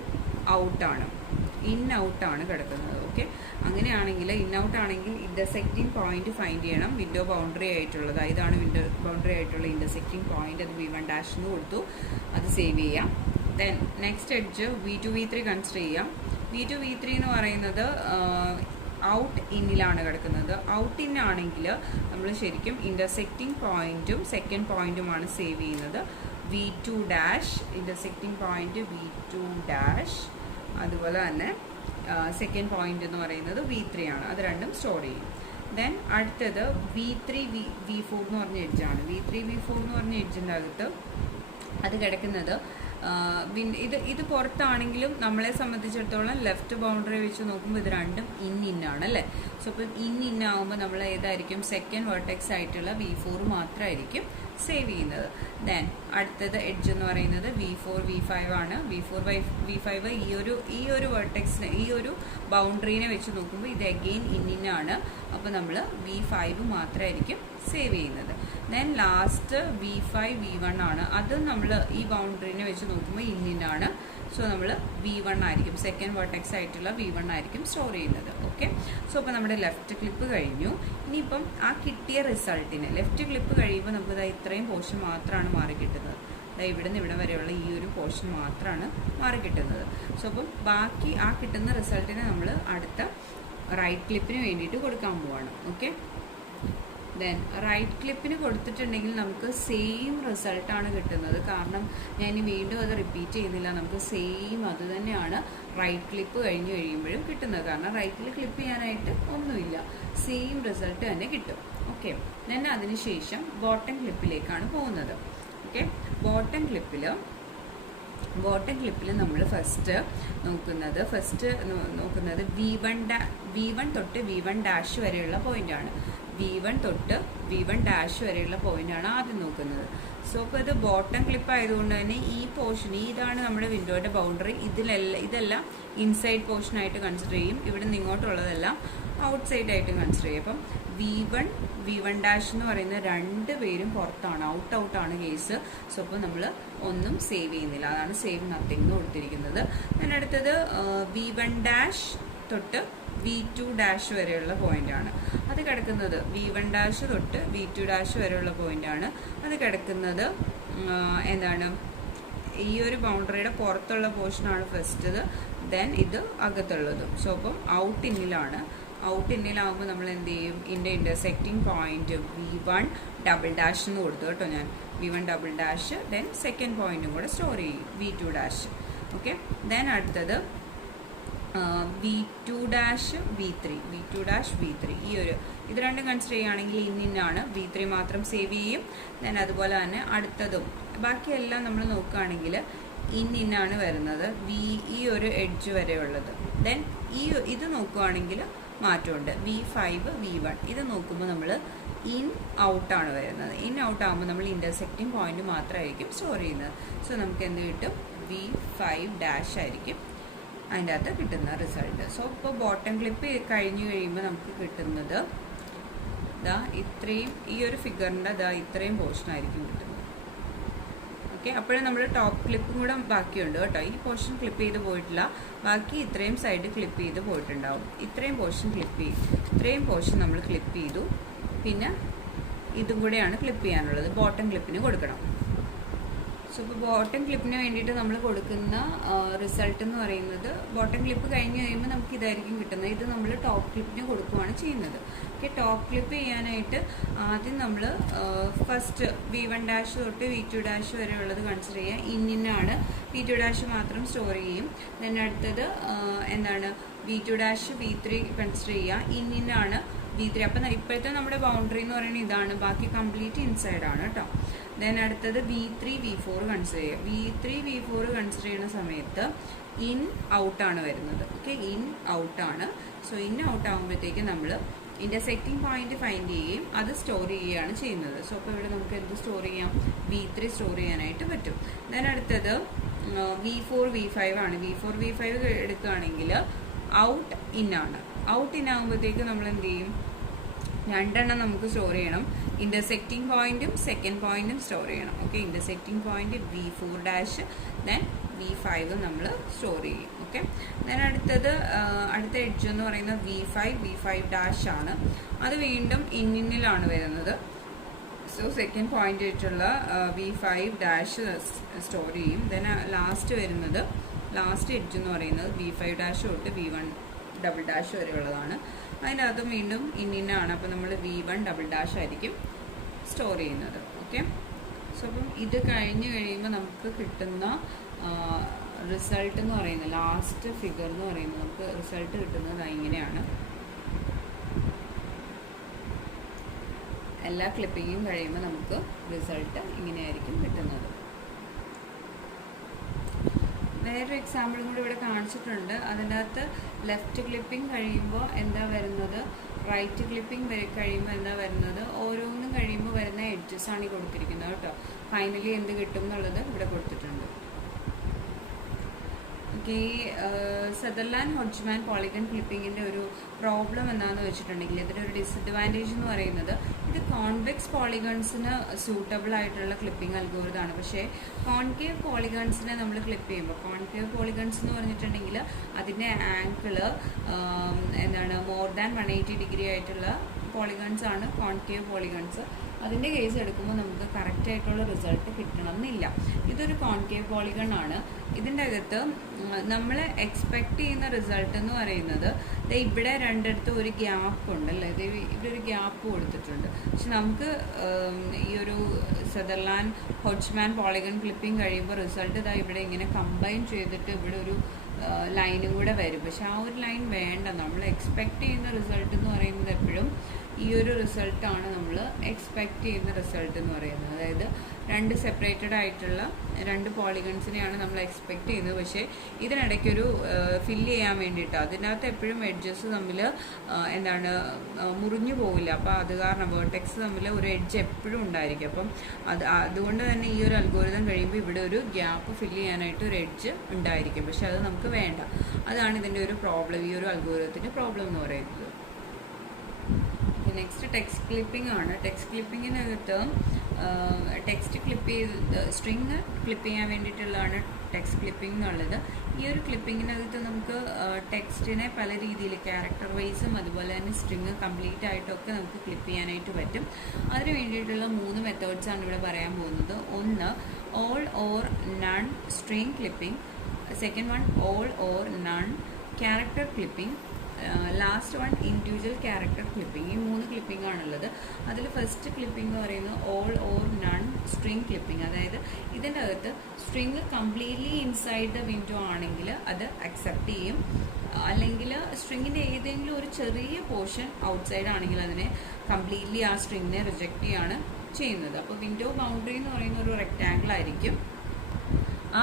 ഔട്ട് ആണ് കിടക്കുന്നത്. ഓക്കെ, അങ്ങനെയാണെങ്കിൽ ഇൻ ഔട്ട് ആണെങ്കിൽ ഇൻ്റർസെക്റ്റിംഗ് പോയിന്റ് ഫൈൻഡ് ചെയ്യണം. വിൻഡോ ബൗണ്ടറി ആയിട്ടുള്ളത്, ഇതാണ് വിൻഡോ ബൗണ്ടറി ആയിട്ടുള്ള ഇൻ്റർസെക്റ്റിംഗ് പോയിന്റ്. അത് V1 ഡാഷ് എന്ന് കൊടുത്തു, അത് സേവ് ചെയ്യാം. Then next edge V2 V3 consider ചെയ്യാം. V2 V3 എന്ന് പറയുന്നത് ഔട്ട് ഇന്നിലാണ് കിടക്കുന്നത്. ഔട്ട് ഇൻ ആണെങ്കിൽ നമ്മൾ ശരിക്കും ഇൻ്റർസെക്റ്റിംഗ് പോയിന്റും സെക്കൻഡ് പോയിന്റുമാണ് സേവ് ചെയ്യുന്നത്. V2 dash intersecting point V2 dash, അതുപോലെ തന്നെ സെക്കൻഡ് പോയിന്റ് എന്ന് പറയുന്നത് V3 ആണ്. അത് രണ്ടും സ്റ്റോർ ചെയ്യും. ദെൻ അടുത്തത് V3 V4 എന്ന് പറഞ്ഞ എഡ്ജാണ്. V3 V4 എന്ന് പറഞ്ഞ എഡ്ജിൻ്റെ അകത്ത് അത് കിടക്കുന്നത് ഇത് പുറത്താണെങ്കിലും നമ്മളെ സംബന്ധിച്ചിടത്തോളം ലെഫ്റ്റ് ബൗണ്ടറി വെച്ച് നോക്കുമ്പോൾ ഇത് രണ്ടും ഇന്നാണ് അല്ലേ. സോ അപ്പം ഇൻ ആകുമ്പോൾ നമ്മൾ ഏതായിരിക്കും സെക്കൻഡ് വെർട്ടെക്സ് ആയിട്ടുള്ള V4 മാത്രമായിരിക്കും സേവ് ചെയ്യുന്നത്. ദെൻ അടുത്തത് എഡ്ജ് എന്ന് പറയുന്നത് V4 V5 ആണ്. V4 V5 ഈ ഒരു വെർട്ടെക്സിനെ, ഈ ഒരു ബൗണ്ടറീനെ വെച്ച് നോക്കുമ്പോൾ ഇത് അഗെയിൻ ഇന്നാണ്. അപ്പോൾ നമ്മൾ V5 മാത്രമായിരിക്കും സേവ് ചെയ്യുന്നത്. ദെൻ ലാസ്റ്റ് V5 V1 ആണ്. അത് നമ്മൾ ഈ ബൗണ്ടറിനെ വെച്ച് നോക്കുമ്പോൾ ഇന്നാണ്. സോ നമ്മൾ V1 ആയിരിക്കും, സെക്കൻഡ് വെർട്ടെക്സ് ആയിട്ടുള്ള V1 ആയിരിക്കും സ്റ്റോർ ചെയ്യുന്നത്. ഓക്കെ, സോ അപ്പോൾ നമ്മുടെ ലെഫ്റ്റ് ക്ലിപ്പ് കഴിഞ്ഞു. ഇനിയിപ്പം ആ കിട്ടിയ റിസൾട്ടിന് ലെഫ്റ്റ് ക്ലിപ്പ് കഴിയുമ്പോൾ നമുക്ക് ഇത്രയും പോർഷൻ മാത്രമാണ് മാറി കിട്ടുന്നത്. ഇവിടെ നിന്ന് ഇവിടെ വരെയുള്ള ഈ ഒരു പോർഷൻ മാത്രമാണ് മാറി കിട്ടുന്നത്. സോ അപ്പം ബാക്കി ആ കിട്ടുന്ന റിസൾട്ടിനെ നമ്മൾ അടുത്ത റൈറ്റ് ക്ലിപ്പിന് വേണ്ടിയിട്ട് കൊടുക്കാൻ പോവാണ്. ഓക്കെ, ദെൻ റൈറ്റ് ക്ലിപ്പിന് കൊടുത്തിട്ടുണ്ടെങ്കിൽ നമുക്ക് സെയിം റിസൾട്ടാണ് കിട്ടുന്നത്. കാരണം ഞാൻ വീണ്ടും അത് റിപ്പീറ്റ് ചെയ്യുന്നില്ല, നമുക്ക് സെയിം അത് തന്നെയാണ് റൈറ്റ് ക്ലിപ്പ് കഴിഞ്ഞ് കഴിയുമ്പോഴും കിട്ടുന്നത്. കാരണം റൈറ്റിൽ ക്ലിപ്പ് ചെയ്യാനായിട്ട് ഒന്നുമില്ല, സെയിം റിസൾട്ട് തന്നെ കിട്ടും. ഓക്കെ, ദെൻ അതിനുശേഷം ബോട്ടം ക്ലിപ്പിലേക്കാണ് പോകുന്നത്. ഓക്കെ, ബോട്ടം ക്ലിപ്പിൽ നമ്മൾ ഫസ്റ്റ് നോക്കുന്നത് V1 തൊട്ട് V1 വരെയുള്ള പോയിന്റാണ്. V1 തൊട്ട് V1 വരെയുള്ള പോയിന്റാണ് ആദ്യം നോക്കുന്നത്. സോ ഇപ്പോൾ ഇത് ബോട്ടം ക്ലിപ്പ് ആയതുകൊണ്ട് തന്നെ ഈ പോർഷൻ, ഇതാണ് നമ്മുടെ വിൻഡോയുടെ ബൗണ്ടറി. ഇതെല്ലാം ഇൻസൈഡ് പോർഷനായിട്ട് കൺസിഡർ ചെയ്യും. ഇവിടെ നിന്ന് ഇങ്ങോട്ടുള്ളതെല്ലാം ഔട്ട് സൈഡ് ആയിട്ട് കൺസിഡർ ചെയ്യും. അപ്പം V1 എന്ന് പറയുന്ന രണ്ടുപേരും പുറത്താണ്, ഔട്ടാണ് കേസ്. സോ അപ്പോൾ നമ്മൾ ഒന്നും സേവ് ചെയ്യുന്നില്ല, അതാണ് സേവ് നത്തിങ് എന്ന് കൊടുത്തിരിക്കുന്നത്. അതിനടുത്തത് V1 തൊട്ട് V2 വരെയുള്ള പോയിന്റാണ്. അത് കിടക്കുന്നത് V1 തൊട്ട് V2 വരെയുള്ള പോയിന്റാണ്. അത് കിടക്കുന്നത് എന്താണ്, ഈ ഒരു ബൗണ്ടറിയുടെ പുറത്തുള്ള പോർഷനാണ് ഫസ്റ്റത്, ദെൻ ഇത് അകത്തുള്ളതും. സോ അപ്പം ഔട്ട് ഇന്നിലാവുമ്പോൾ നമ്മൾ എന്ത് ചെയ്യും, ഇന്റർസെക്റ്റിംഗ് പോയിന്റ് V1 എന്ന് കൊടുത്തു കേട്ടോ ഞാൻ. V1 ദെൻ സെക്കൻഡ് പോയിന്റും കൂടെ സ്റ്റോർ ചെയ്യും V2. ഓക്കെ, ദെൻ അടുത്തത് V2 V3 ഇത് രണ്ടും കൺസിഡർ ചെയ്യുകയാണെങ്കിൽ ഇന്നാണ്. V3 മാത്രം സേവ് ചെയ്യും. ദെൻ അതുപോലെ തന്നെ അടുത്തതും ബാക്കിയെല്ലാം നമ്മൾ നോക്കുകയാണെങ്കിൽ ഇന്നാണ് വരുന്നത്, ഈ ഒരു എഡ്ജ് വരെ ഉള്ളത്. ദെൻ ഇത് നോക്കുകയാണെങ്കിൽ മാറ്റമുണ്ട്, V5 V1. ഇത് നോക്കുമ്പോൾ നമ്മൾ ഔട്ടാണ് വരുന്നത്. ഔട്ട് ആകുമ്പോൾ നമ്മൾ ഇന്റർസെക്റ്റിംഗ് പോയിന്റ് മാത്രമായിരിക്കും സ്റ്റോർ ചെയ്യുന്നത്. സോ നമുക്ക് എന്ത് കിട്ടും, V5 ആയിരിക്കും അതിൻ്റെ അകത്ത് കിട്ടുന്ന റിസൾട്ട്. സോ ഇപ്പോൾ ബോട്ടം ക്ലിപ്പ് കഴിഞ്ഞ് കഴിയുമ്പോൾ നമുക്ക് കിട്ടുന്നത് ഇത്രയും, ഈ ഒരു ഫിഗറിൻ്റെ ഇത്രയും പോർഷൻ ആയിരിക്കും കിട്ടുന്നത്. ഓക്കെ, അപ്പോഴും നമ്മൾ ടോപ്പ് ക്ലിപ്പും കൂടെ ബാക്കിയുണ്ട് കേട്ടോ. ഈ പോർഷൻ ക്ലിപ്പ് ചെയ്ത് പോയിട്ടില്ല, ബാക്കി ഇത്രയും സൈഡ് ക്ലിപ്പ് ചെയ്ത് പോയിട്ടുണ്ടാവും. ഇത്രയും പോർഷൻ നമ്മൾ ക്ലിപ്പ് ചെയ്തു. പിന്നെ ഇതും കൂടെയാണ് ക്ലിപ്പ് ചെയ്യാനുള്ളത്, ബോട്ടം ക്ലിപ്പിന് കൊടുക്കണം. സോ ഇപ്പോൾ ബോട്ടം ക്ലിപ്പിന് വേണ്ടിയിട്ട് നമ്മൾ കൊടുക്കുന്ന റിസൾട്ട് എന്ന് പറയുന്നത്, ബോട്ടം ക്ലിപ്പ് കഴിഞ്ഞ് കഴിയുമ്പോൾ നമുക്ക് ഇതായിരിക്കും കിട്ടുന്നത്. ഇത് നമ്മൾ ടോപ്പ് ക്ലിപ്പിന് കൊടുക്കുകയാണ് ചെയ്യുന്നത്. ഓക്കെ, ടോപ്പ് ക്ലിപ്പ് ചെയ്യാനായിട്ട് ആദ്യം നമ്മൾ ഫസ്റ്റ് V1 തൊട്ട് V2 വരെ ഉള്ളത് കൺസിഡർ ചെയ്യുക. ഇന്നാണ്, V2 മാത്രം സ്റ്റോർ ചെയ്യും. ദെൻ അടുത്തത് എന്താണ്, V2 V3 കൺസിഡർ ചെയ്യുക. ഇന്നാണ് V3. അപ്പം ഇപ്പോഴത്തെ നമ്മുടെ ബൗണ്ടറി എന്ന് പറയുന്നത് ഇതാണ്, ബാക്കി കംപ്ലീറ്റ് ഇൻസൈഡ് ആണ് കേട്ടോ. ദെൻ അടുത്തത് V3 V4 കൺസിഡർ ചെയ്യുക. V3 V4 കൺസിഡർ ചെയ്യുന്ന സമയത്ത് ഔട്ടാണ് വരുന്നത്. ഓക്കെ, ഔട്ടാണ്. സോ ഔട്ട് ആകുമ്പോഴത്തേക്ക് നമ്മൾ ഇന്റർസെക്റ്റിംഗ് പോയിന്റ് ഫൈൻഡ് ചെയ്യുകയും അത് സ്റ്റോർ ചെയ്യുകയാണ് ചെയ്യുന്നത്. സോ അപ്പോൾ ഇവിടെ നമുക്ക് എന്ത് സ്റ്റോർ ചെയ്യാം, V3 സ്റ്റോർ ചെയ്യാനായിട്ട് പറ്റും. ദെൻ അടുത്തത് V4 V5 ആണ്. V4 V5 എടുക്കുകയാണെങ്കിൽ ഔട്ട് ആണ്. ഔട്ട് ആകുമ്പോഴത്തേക്ക് നമ്മൾ എന്ത് ചെയ്യും, രണ്ടെണ്ണം നമുക്ക് സ്റ്റോർ ചെയ്യണം. ഇന്റർസെക്റ്റിംഗ് പോയിന്റും സെക്കൻഡ് പോയിന്റും സ്റ്റോർ ചെയ്യണം. Okay, intersecting point V4 then V5 നമ്മൾ സ്റ്റോർ ചെയ്യും. ഓക്കെ, ദെൻ അടുത്ത എഡ്ജ് എന്ന് പറയുന്നത് V5 ആണ്. അത് വീണ്ടും ഇന്നിലാണ് വരുന്നത്. സോ സെക്കൻഡ് പോയിന്റ് ആയിട്ടുള്ള V5 സ്റ്റോർ ചെയ്യും. ദെൻ ലാസ്റ്റ് എഡ്ജ് എന്ന് പറയുന്നത് V5 തൊട്ട് V1 വരെയുള്ളതാണ്. അതിൻ്റെ അകത്ത് വീണ്ടും ഇന്നാണ്. അപ്പോൾ നമ്മൾ V1 ആയിരിക്കും സ്റ്റോർ ചെയ്യുന്നത്. ഓക്കെ, സോ അപ്പം ഇത് കഴിഞ്ഞ് കഴിയുമ്പോൾ നമുക്ക് കിട്ടുന്ന റിസൾട്ട് എന്ന് പറയുന്നത്, ലാസ്റ്റ് ഫിഗർ എന്ന് പറയുന്നത്, നമുക്ക് റിസൾട്ട് കിട്ടുന്നത് ഇങ്ങനെയാണ്. എല്ലാ ക്ലിപ്പിങ്ങും കഴിയുമ്പോൾ നമുക്ക് റിസൾട്ട് ഇങ്ങനെയായിരിക്കും കിട്ടുന്നത്. വേറൊരു എക്സാമ്പിളും കൂടി ഇവിടെ കാണിച്ചിട്ടുണ്ട്. അതിൻ്റെ അകത്ത് ലെഫ്റ്റ് ക്ലിപ്പിംഗ് കഴിയുമ്പോൾ എന്താ വരുന്നത്, റൈറ്റ് ക്ലിപ്പിംഗ് കഴിയുമ്പോൾ എന്താ വരുന്നത്, ഓരോന്നും കഴിയുമ്പോൾ വരുന്ന എഡ്ജസ് ആണ് ഈ കൊടുത്തിരിക്കുന്നത് കേട്ടോ. ഫൈനലി എന്ത് കിട്ടും എന്നുള്ളത് ഇവിടെ കൊടുത്തിട്ടുണ്ട്. ഓക്കെ, സദർലാൻഡ് ഹോഡ്ജ്മാൻ പോളിഗൺ ക്ലിപ്പിങ്ങിൻ്റെ ഒരു പ്രോബ്ലം എന്താണെന്ന് വെച്ചിട്ടുണ്ടെങ്കിൽ, ഇതിൻ്റെ ഒരു ഡിസഡ്വാൻറ്റേജ് എന്ന് പറയുന്നത്, ഇത് കോൺവെക്സ് പോളിഗൺസിന് സൂട്ടബിൾ ആയിട്ടുള്ള ക്ലിപ്പിംഗ് അൽഗോരിതമാണ്. പക്ഷേ കോൺകേവ് പോളിഗൺസിനെ നമ്മൾ ക്ലിപ്പ് ചെയ്യുമ്പോൾ, കോൺകേവ് പോളിഗൺസ് എന്ന് പറഞ്ഞിട്ടുണ്ടെങ്കിൽ അതിൻ്റെ ആംഗിള് മോർ ദാൻ 180 ഡിഗ്രി ആയിട്ടുള്ള പോളിഗൺസ് ആണ് കോൺകേവ് പോളിഗൺസ്. അതിൻ്റെ കേസ് എടുക്കുമ്പോൾ നമുക്ക് കറക്റ്റ് ആയിട്ടുള്ള റിസൾട്ട് കിട്ടണം എന്നില്ല. ഇത് ഇതൊരു കോൺകേവ് പോളിഗൺ ആണ്. ഇതിൻ്റെ അകത്ത് നമ്മൾ എക്സ്പെക്ട് ചെയ്യുന്ന റിസൾട്ട് എന്ന് പറയുന്നത് ഇവിടെ രണ്ടിടത്ത് ഒരു ഗ്യാപ്പ് ഉണ്ടല്ലേ, ഇവിടെ ഒരു ഗ്യാപ്പ് കൊടുത്തിട്ടുണ്ട്. പക്ഷെ നമുക്ക് ഈ ഒരു സദർലാൻഡ് ഹോച്ച്മാൻ പോളിഗൺ ക്ലിപ്പിംഗ് കഴിയുമ്പോൾ റിസൾട്ട് ഇതാ ഇവിടെ ഇങ്ങനെ കമ്പൈൻ ചെയ്തിട്ട് ഇവിടെ ഒരു ലൈനും കൂടെ വരും. പക്ഷെ ആ ഒരു ലൈൻ വേണ്ട. നമ്മൾ എക്സ്പെക്ട് ചെയ്യുന്ന റിസൾട്ട് എന്ന് പറയുന്നത് എപ്പോഴും ഈ ഒരു റിസൾട്ടാണ് നമ്മൾ എക്സ്പെക്ട് ചെയ്യുന്ന റിസൾട്ട് എന്ന് പറയുന്നത്. അതായത് രണ്ട് സെപ്പറേറ്റഡ് ആയിട്ടുള്ള രണ്ട് പോളിഗൺസിനെയാണ് നമ്മൾ എക്സ്പെക്ട് ചെയ്യുന്നത്. പക്ഷേ ഇതിനിടയ്ക്കൊരു ഫില്ല് ചെയ്യാൻ വേണ്ടിയിട്ട് അതിനകത്ത് എപ്പോഴും എഡ്ജസ് തമ്മിൽ എന്താണ് മുറിഞ്ഞു പോവില്ല. അപ്പോൾ അത് കാരണം വേർട്ടെക്സ് തമ്മിൽ ഒരു എഡ്ജ് എപ്പോഴും ഉണ്ടായിരിക്കും. അപ്പം അതുകൊണ്ട് തന്നെ ഈ ഒരു അൽഗോരിതം കഴിയുമ്പോൾ ഇവിടെ ഒരു ഗ്യാപ്പ് ഫില്ല് ചെയ്യാനായിട്ട് ഒരു എഡ്ജ് ഉണ്ടായിരിക്കും. പക്ഷെ അത് നമുക്ക് വേണ്ട. അതാണ് ഇതിൻ്റെ ഒരു പ്രോബ്ലം, ഈ ഒരു അൽഗോരിതത്തിൻ്റെ പ്രോബ്ലം എന്ന് പറയുന്നത്. നെക്സ്റ്റ് ടെക്സ്റ്റ് ക്ലിപ്പിംഗ് ആണ്. ടെക്സ്റ്റ് ക്ലിപ്പിങ്ങിനകത്ത് ടെക്സ്റ്റ് ക്ലിപ്പ് ചെയ്ത് സ്ട്രിങ് ക്ലിപ്പ് ചെയ്യാൻ വേണ്ടിയിട്ടുള്ളതാണ് ടെക്സ്റ്റ് ക്ലിപ്പിംഗ് എന്നുള്ളത്. ഈ ഒരു ക്ലിപ്പിങ്ങിനകത്ത് നമുക്ക് ടെക്സ്റ്റിനെ പല രീതിയിൽ ക്യാരക്ടർ വൈസും അതുപോലെ തന്നെ സ്ട്രിങ് കംപ്ലീറ്റ് ആയിട്ടൊക്കെ നമുക്ക് ക്ലിപ്പ് ചെയ്യാനായിട്ട് പറ്റും. അതിന് വേണ്ടിയിട്ടുള്ള 3 മെത്തേഡ്സാണ് ഇവിടെ പറയാൻ പോകുന്നത്. ഒന്ന് all or none string clipping, second one all or none character clipping, last one individual character clipping. ഈ 3 ക്ലിപ്പിംഗ് ആണുള്ളത്. അതിൽ ഫസ്റ്റ് ക്ലിപ്പിംഗ് എന്ന് പറയുന്നത് all or none string clipping. അതായത് ഇതിൻ്റെ അകത്ത് string completely inside the window ആണെങ്കിൽ അത് അക്സെപ്റ്റ് ചെയ്യും. അല്ലെങ്കിൽ സ്ട്രിങ്ങിൻ്റെ ഏതെങ്കിലും ഒരു ചെറിയ പോർഷൻ ഔട്ട്സൈഡ് ആണെങ്കിൽ അതിനെ കംപ്ലീറ്റ്ലി ആ സ്ട്രിങ്ങിനെ റിജക്റ്റ് ചെയ്യാണ് ചെയ്യുന്നത്. അപ്പോൾ വിൻഡോ ബൗണ്ടറി എന്ന് പറയുന്ന ഒരു റെക്റ്റാങ്കിൾ ആയിരിക്കും. ആ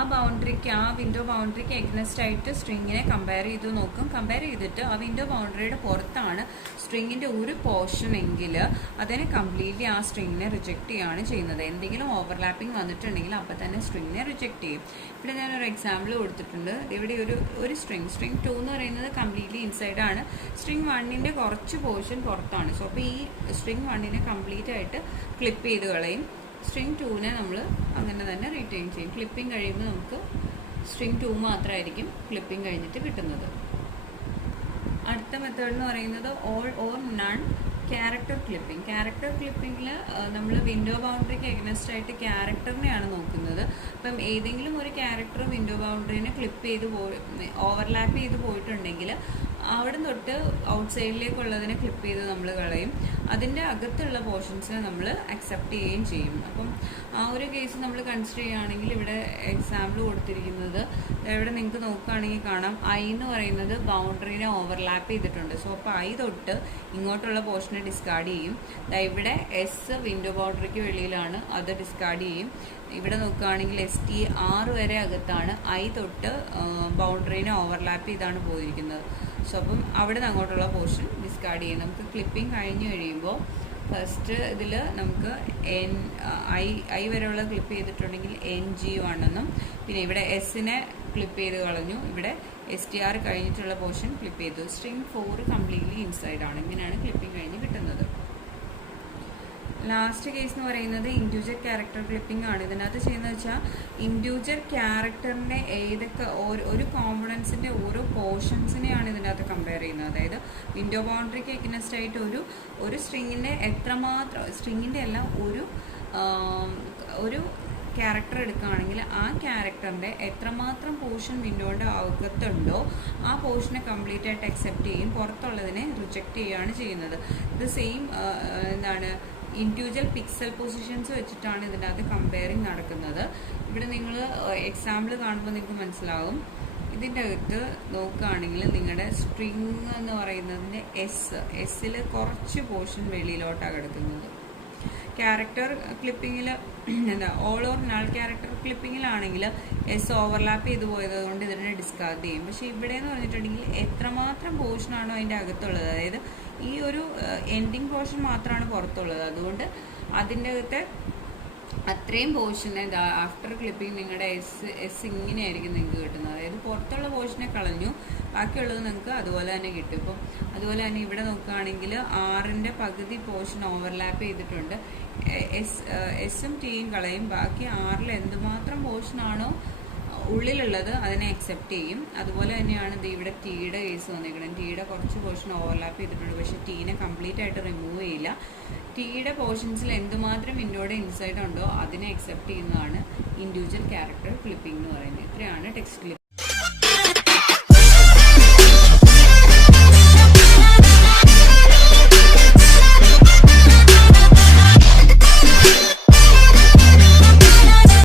വിൻഡോ ബൗണ്ടറിക്ക് എഗ്നസ്റ്റ് ആയിട്ട് സ്ട്രിങ്ങിനെ കമ്പയർ ചെയ്ത് നോക്കും. കമ്പയർ ചെയ്തിട്ട് ആ വിൻഡോ ബൗണ്ടറിയുടെ പുറത്താണ് സ്ട്രിങ്ങിൻ്റെ ഒരു പോർഷൻ എങ്കിൽ അതിനെ കംപ്ലീറ്റ്ലി ആ സ്ട്രിങ്ങിനെ റിജക്റ്റ് ചെയ്യാണ് ചെയ്യുന്നത്. എന്തെങ്കിലും ഓവർലാപ്പിംഗ് വന്നിട്ടുണ്ടെങ്കിൽ അപ്പോൾ തന്നെ സ്ട്രിങ്ങിനെ റിജക്റ്റ് ചെയ്യും. ഇവിടെ ഞാനൊരു എക്സാമ്പിൾ കൊടുത്തിട്ടുണ്ട്. ഇവിടെ ഒരു സ്ട്രിങ് 2 എന്ന് പറയുന്നത് കംപ്ലീറ്റ്ലി ഇൻസൈഡ് ആണ്. സ്ട്രിങ് 1ൻ്റെ കുറച്ച് പോർഷൻ പുറത്താണ്. സോ അപ്പോൾ ഈ സ്ട്രിങ് 1നെ കംപ്ലീറ്റ് ആയിട്ട് ക്ലിപ്പ് ചെയ്ത് കളയും. സ്ട്രിങ് 2നെ നമ്മൾ അങ്ങനെ തന്നെ റിറ്റെയിൻ ചെയ്യും. ക്ലിപ്പിംഗ് കഴിയുമ്പോൾ നമുക്ക് സ്ട്രിങ് 2 മാത്രമായിരിക്കും ക്ലിപ്പിംഗ് കഴിഞ്ഞിട്ട് കിട്ടുന്നത്. അടുത്ത മെത്തേഡ് എന്ന് പറയുന്നത് all or none character clipping. Character ക്ലിപ്പിങ്ങിൽ നമ്മൾ വിൻഡോ ബൗണ്ടറിക്ക് എഗ്നസ്റ്റ് ആയിട്ട് ക്യാരക്ടറിനെയാണ് നോക്കുന്നത്. അപ്പം ഏതെങ്കിലും ഒരു ക്യാരക്ടർ വിൻഡോ ബൗണ്ടറിനെ ക്ലിപ്പ് ചെയ്ത് ഓവർലാപ്പ് ചെയ്ത് പോയിട്ടുണ്ടെങ്കിൽ അവിടെ തൊട്ട് ഔട്ട്സൈഡിലേക്കുള്ളതിനെ ക്ലിപ്പ് ചെയ്ത് നമ്മൾ കളയും. അതിൻ്റെ അകത്തുള്ള പോർഷൻസിനെ നമ്മൾ അക്സെപ്റ്റ് ചെയ്യുകയും ചെയ്യും. അപ്പം ആ ഒരു കേസ് നമ്മൾ കൺസിഡർ ചെയ്യുകയാണെങ്കിൽ ഇവിടെ എക്സാമ്പിൾ കൊടുത്തിരിക്കുന്നത് ഇവിടെ നിങ്ങൾക്ക് നോക്കുകയാണെങ്കിൽ കാണാം ഐ എന്ന് പറയുന്നത് ബൗണ്ടറിനെ ഓവർലാപ്പ് ചെയ്തിട്ടുണ്ട്. സോ അപ്പോൾ ഐ തൊട്ട് ഇങ്ങോട്ടുള്ള പോർഷനെ ഡിസ്കാർഡ് ചെയ്യും. ഇവിടെ എസ് വിൻഡോ ബൗണ്ടറിക്ക് വെളിയിലാണ്, അത് ഡിസ്കാർഡ് ചെയ്യും. ഇവിടെ നോക്കുകയാണെങ്കിൽ ST6 വരെ അകത്താണ്, ഐ തൊട്ട് ബൗണ്ടറിനെ ഓവർലാപ്പ് ചെയ്താണ് പോയിരിക്കുന്നത്. സോ അപ്പം അവിടെ നിന്ന് അങ്ങോട്ടുള്ള പോർഷൻ ഡിസ്കാർഡ് ചെയ്യും. നമുക്ക് ക്ലിപ്പിംഗ് കഴിഞ്ഞ് കഴിയുമ്പോൾ ഫസ്റ്റ് ഇതിൽ നമുക്ക് ഐ വരെയുള്ള ക്ലിപ്പ് ചെയ്തിട്ടുണ്ടെങ്കിൽ NG1 എന്നും, പിന്നെ ഇവിടെ എസിനെ ക്ലിപ്പ് ചെയ്ത് കളഞ്ഞു, ഇവിടെ STR കഴിഞ്ഞിട്ടുള്ള പോർഷൻ ക്ലിപ്പ് ചെയ്തു. സ്ട്രിങ് 4 കംപ്ലീറ്റ്ലി ഇൻസൈഡ് ആണ്. ഇങ്ങനെയാണ് ക്ലിപ്പിംഗ് കഴിഞ്ഞ് കിട്ടുന്നത്. ലാസ്റ്റ് കേസ് എന്ന് പറയുന്നത് ഇൻഡിവിജ്വൽ ക്യാരക്ടർ ക്ലിപ്പിംഗ് ആണ്. ഇതിനകത്ത് ചെയ്യുന്നത് വെച്ചാൽ ഇൻഡിവിജ്വൽ ക്യാരക്ടറിൻ്റെ ഏതൊക്കെ ഒരു കോമ്പണൻസിൻ്റെ ഓരോ പോർഷൻസിനെയാണ് ഇതിനകത്ത് കമ്പയർ ചെയ്യുന്നത്. അതായത് വിൻഡോ ബൗണ്ടറിക്ക് എഗ്നസ്റ്റ് ആയിട്ട് ഒരു സ്ട്രിങ്ങിൻ്റെ എത്രമാത്രം, സ്ട്രിങ്ങിൻ്റെ അല്ല ഒരു ക്യാരക്ടർ എടുക്കുകയാണെങ്കിൽ ആ ക്യാരക്ടറിൻ്റെ എത്രമാത്രം പോർഷൻ വിൻഡോയുടെ അകത്തുണ്ടോ ആ പോർഷനെ കംപ്ലീറ്റ് ആയിട്ട് അക്സെപ്റ്റ് ചെയ്യും, പുറത്തുള്ളതിനെ റിജക്റ്റ് ചെയ്യുകയാണ് ചെയ്യുന്നത്. ഇത് സെയിം ഇൻഡിവിജ്വൽ പിക്സൽ പൊസിഷൻസ് വെച്ചിട്ടാണ് ഇതിൻ്റെ അകത്ത് കമ്പയറിങ് നടക്കുന്നത്. ഇവിടെ നിങ്ങൾ എക്സാമ്പിൾ കാണുമ്പോൾ നിങ്ങൾക്ക് മനസ്സിലാവും. ഇതിൻ്റെ അകത്ത് നോക്കുകയാണെങ്കിൽ നിങ്ങളുടെ സ്ട്രിങ് എന്ന് പറയുന്നതിൻ്റെ എസ്സിൽ കുറച്ച് പോർഷൻ വെളിയിലോട്ടാണ് കിടക്കുന്നത്. ക്യാരക്ടർ ക്ലിപ്പിങ്ങിൽ ഓൾ ഓർ നൾ ക്യാരക്ടർ ക്ലിപ്പിങ്ങിലാണെങ്കിൽ എസ് ഓവർലാപ്പ് ചെയ്ത് പോയത് കൊണ്ട് ഇതിനെ ഡിസ്കാർഡ് ചെയ്യും. പക്ഷേ ഇവിടെ എന്ന് പറഞ്ഞിട്ടുണ്ടെങ്കിൽ എത്രമാത്രം പോർഷനാണോ അതിൻ്റെ അകത്തുള്ളത്, അതായത് ഈ ഒരു എൻഡിങ് പോർഷൻ മാത്രമാണ് പുറത്തുള്ളത്, അതുകൊണ്ട് അതിൻ്റെ അകത്തെ അത്രയും പോർഷനെ ആഫ്റ്റർ ക്ലിപ്പിംഗ് നിങ്ങളുടെ എസ് ഇങ്ങനെയായിരിക്കും നിങ്ങൾക്ക് കിട്ടുന്നത്. അതായത് പുറത്തുള്ള പോർഷനെ കളഞ്ഞു, ബാക്കിയുള്ളത് നിങ്ങൾക്ക് അതുപോലെ തന്നെ കിട്ടും. ഇപ്പം അതുപോലെ തന്നെ ഇവിടെ നോക്കുകയാണെങ്കിൽ 6ൻ്റെ പകുതി പോർഷൻ ഓവർലാപ്പ് ചെയ്തിട്ടുണ്ട്. എസും ടിയും കളയും, ബാക്കി 6ൽ എന്തുമാത്രം പോർഷനാണോ ഉള്ളിലുള്ളത് അതിനെ അക്സെപ്റ്റ് ചെയ്യും. അതുപോലെ തന്നെയാണ് ഇത് ഇവിടെ ടീയുടെ കേസ് വന്നിരിക്കുന്നത്. ടീയുടെ കുറച്ച് പോർഷൻ ഓവർലാപ്പ് ചെയ്തിട്ടുണ്ട്, പക്ഷേ ടീനെ കംപ്ലീറ്റ് ആയിട്ട് റിമൂവ് ചെയ്യില്ല. ടീയുടെ പോർഷൻസിൽ എന്തുമാത്രം ഇൻഡോയുടെ ഇൻസൈഡ് ഉണ്ടോ അതിനെ അക്സെപ്റ്റ് ചെയ്യുന്നതാണ് ഇൻഡിവിജ്വൽ ക്യാരക്ടർ ക്ലിപ്പിംഗ് എന്ന് പറയുന്നത്. ഇത്രയാണ് ടെക്സ്റ്റ് ക്ലിപ്പ്.